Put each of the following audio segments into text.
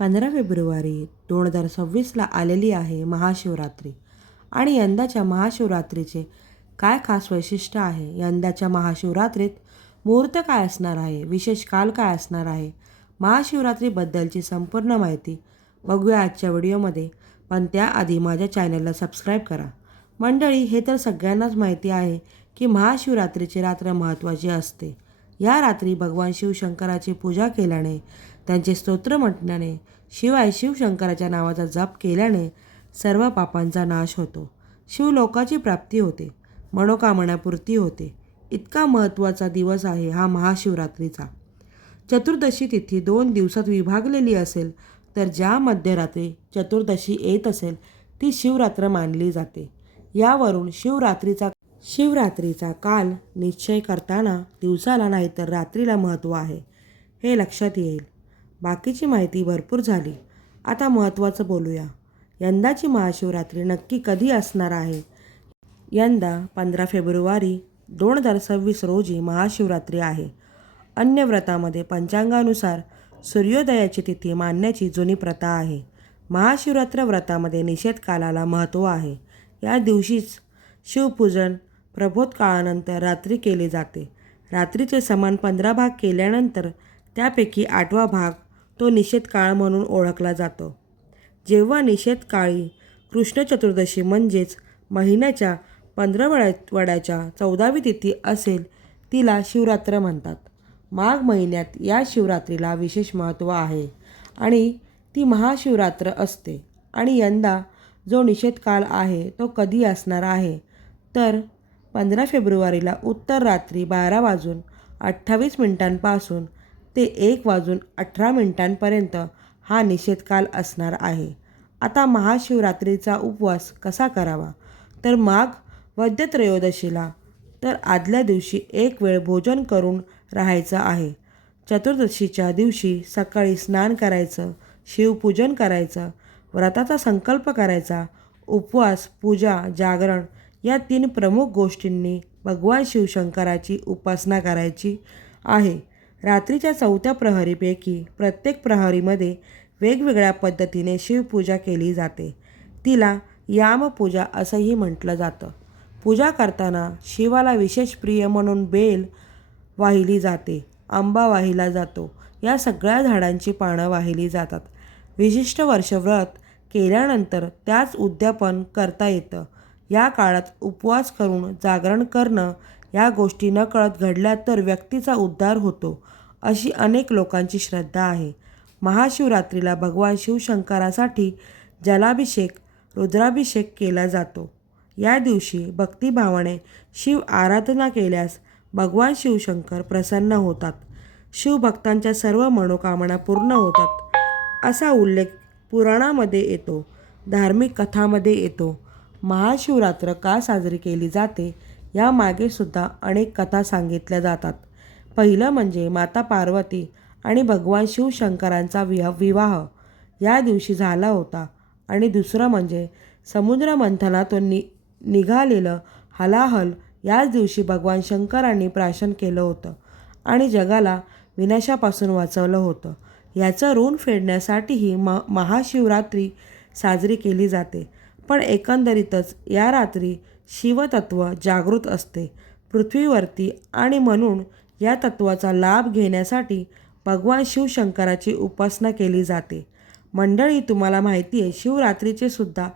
15 February 2026ला आलेली आहे महाशिवरात्री. आणि यंदाच्या महाशिवरात्रीचे काय खास वैशिष्ट्य आहे? यंदाच्या महाशिवरात्रीत मुहूर्त काय असणार आहे? विशेष काल काय असणार आहे? महाशिवरात्रीबद्दलची संपूर्ण माहिती बघूया आजच्या व्हिडिओमध्ये. पण त्याआधी माझ्या चॅनलला सबस्क्राईब करा. मंडळी, हे तर सगळ्यांनाच माहिती आहे की महाशिवरात्रीची रात्र महत्त्वाची असते. या रात्री भगवान शिवशंकराची पूजा केल्याने, त्यांचे स्तोत्र म्हटल्याने, शिवाय शिवशंकराच्या नावाचा जप केल्याने सर्व पापांचा नाश होतो. शिवलोकाची प्राप्ती होते, मनोकामनापूर्ती होते. इतका महत्त्वाचा दिवस आहे हा महाशिवरात्रीचा. चतुर्दशी तिथी 2 दिवसात विभागलेली असेल तर ज्या मध्यरात्री चतुर्दशी येत असेल ती शिवरात्र मानली जाते. यावरून शिवरात्रीचा काल निश्चय करताना दिवसाला नाही तर रात्रीला महत्त्व आहे हे लक्षात येईल. बाकीची माहिती भरपूर झाली. आता महत्त्वाचं बोलूया. यंदाची महाशिवरात्री नक्की कधी असणार आहे? यंदा 15 फेब्रुवारी 2026 रोजी महाशिवरात्री आहे. अन्य व्रतामध्ये पंचांगानुसार सूर्योदयाची तिथी मानण्याची जुनी प्रथा आहे. महाशिवरात्र व्रतामध्ये निषेध कालाला महत्त्व आहे. या दिवशीच शिवपूजन प्रबोधकाळानंतर रात्री केले जाते. रात्रीचे समान 15 भाग केल्यानंतर त्यापैकी 8वा भाग तो निषेध काळ म्हणून ओळखला जातो. जेव्हा निषेध काळी कृष्ण चतुर्दशी म्हणजेच महिन्याच्या 15वड्याच्या 14वी तिथी असेल तिला शिवरात्र म्हणतात. माघ महिन्यात या शिवरात्रीला विशेष महत्त्व आहे आणि ती महाशिवरात्र असते. आणि यंदा जो निषेध काल आहे तो कधी असणार आहे तर 15 फेब्रुवारीला उत्तर रात्री 12:28 ते 1:18 हा निषेध काल असणार आहे. आता महाशिवरात्रीचा उपवास कसा करावा? तर माघ वद्य त्रयोदशीला तर आदल्या दिवशी एक वेळ भोजन करून राहायचं आहे. चतुर्दशीच्या दिवशी सकाळी स्नान करायचं, शिवपूजन करायचं, व्रताचा संकल्प करायचा. उपवास, पूजा, जागरण या 3 प्रमुख गोष्टींनी भगवान शिवशंकराची उपासना करायची आहे. रात्रीच्या 4थ्या प्रहरीपैकी प्रत्येक प्रहरीमध्ये वेगवेगळ्या पद्धतीने शिवपूजा केली जाते. तिला यामपूजा असंही म्हटलं जातं. पूजा करताना शिवाला विशेष प्रिय म्हणून बेल वाहिली जाते, आंबा वाहिला जातो. या सगळ्या झाडांची पानं वाहिली जातात. विशिष्ट वर्षव्रत केल्यानंतर त्याच उद्यापन करता येतं. या काळात उपवास करून जागरण करणं या गोष्टी नकळत घडल्या तर व्यक्तीचा उद्धार होतो, अशी अनेक लोकांची श्रद्धा आहे. महाशिवरात्रीला भगवान शिवशंकरासाठी जलाभिषेक, रुद्राभिषेक केला जातो. या दिवशी भक्तिभावाने शिव आराधना केल्यास भगवान शिवशंकर प्रसन्न होतात. शिवभक्तांच्या सर्व मनोकामना पूर्ण होतात असा उल्लेख पुराणामध्ये येतो, धार्मिक कथामध्ये येतो. महाशिवरात्र का साजरी केली जाते यामागे सुद्धा अनेक कथा सांगितल्या जातात. पहिलं म्हणजे माता पार्वती आणि भगवान शिवशंकरांचा विवाह या दिवशी झाला होता. आणि दुसरं म्हणजे समुद्र मंथनातून निघालेलं हलाहल याच दिवशी भगवान शंकरांनी प्राशन केलं होतं आणि जगाला विनाशापासून वाचवलं होतं. याचं ऋण फेडण्यासाठीही महाशिवरात्री साजरी केली जाते. पण एकंदरीतच या रात्री शिवतत्व जागृत असते पृथ्वीवरती आणि म्हणून या तत्वाचा लाभ घेण्यासाठी भगवान शिवशंकराची उपासना केली जाते. मंडळी, तुम्हाला माहिती आहे शिवरात्रीचे सुद्धा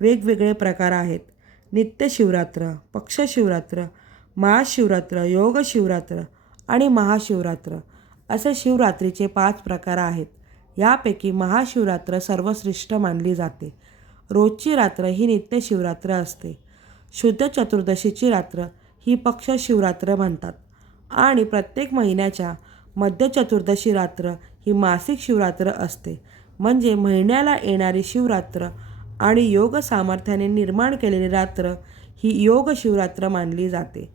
वेगवेगळे प्रकार आहेत. नित्यशिवरात्र, पक्षशिवरात्र, महाशिवरात्र, योगशिवरात्र आणि महाशिवरात्र असे शिवरात्रीचे 5 प्रकार आहेत. यापैकी महाशिवरात्र सर्वश्रेष्ठ मानली जाते. रोजची रात्र ही नित्यशिवरात्र असते. शुद्ध चतुर्दशीची रात्र ही पक्षशिवरात्र म्हणतात आणि प्रत्येक महिन्याच्या मध्य चतुर्दशी रात्र ही मासिक शिवरात्र असते. म्हणजे महिन्याला येणारी शिवरात्र आणि योग सामर्थ्याने निर्माण केलेली रात्र ही योग शिवरात्र मानली जाते.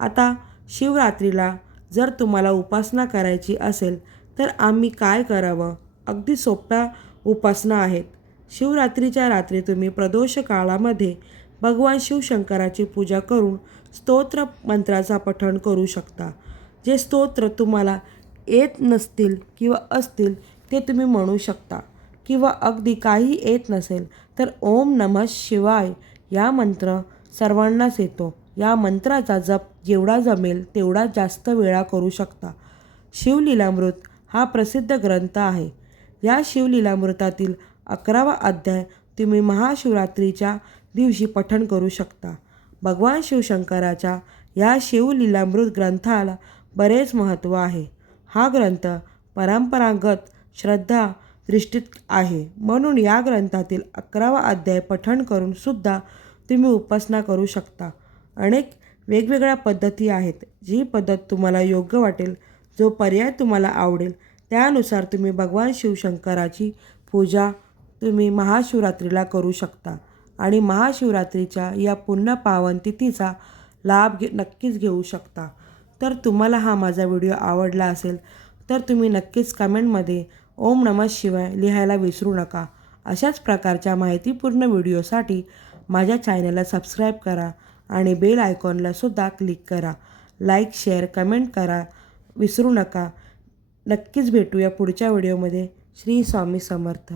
आता शिवरात्रीला जर तुम्हाला उपासना करायची असेल तर आम्ही काय करावं? अगदी सोप्या उपासना आहेत. शिवरात्रीच्या रात्री तुम्ही प्रदोष काळामध्ये भगवान शिवशंकराची पूजा करून स्तोत्र मंत्राचा पठण करू शकता. जे स्तोत्र तुम्हाला येत नसतील किंवा असतील ते तुम्ही म्हणू शकता. किंवा अगदी काही येत नसेल तर ओम नमः शिवाय या मंत्र सर्वांनाच येतो. या मंत्राचा जप जेवढा जमेल तेवढा जास्त वेळा करू शकता. शिवलीलामृत हा प्रसिद्ध ग्रंथ आहे. या शिवलीलामृतातील 11वा अध्याय तुम्ही महाशिवरात्रीच्या दिवशी पठण करू शकता. भगवान शिवशंकराच्या या शिवलीलामृत ग्रंथाला बरेच महत्त्व आहे. हा ग्रंथ परंपरागत श्रद्धा दृष्टीत आहे, म्हणून या ग्रंथातील 11वा अध्याय पठण करून सुद्धा तुम्ही उपासना करू शकता. अनेक वेगवेगळ्या पद्धती आहेत. जी पद्धत तुम्हाला योग्य वाटेल, जो पर्याय तुम्हाला आवडेल, त्यानुसार तुम्ही भगवान शिवशंकराची पूजा तुम्ही महाशिवरात्रीला करू शकता आणि महाशिवरात्रीच्या या पुण्य पावन तिथीचा लाभ नक्कीच घेऊ शकता. तर तुम्हाला हा माझा व्हिडिओ आवडला असेल तर तुम्ही नक्कीच कमेंटमध्ये ओम नमः शिवाय लिहायला विसरू नका. अशाच प्रकारच्या माहितीपूर्ण व्हिडिओसाठी माझ्या चॅनलला सबस्क्राईब करा आणि बेल आयकॉनला सुद्धा क्लिक करा. लाईक, शेअर, कमेंट करा विसरू नका. नक्कीच भेटूया पुढच्या व्हिडिओमध्ये. श्री स्वामी समर्थ.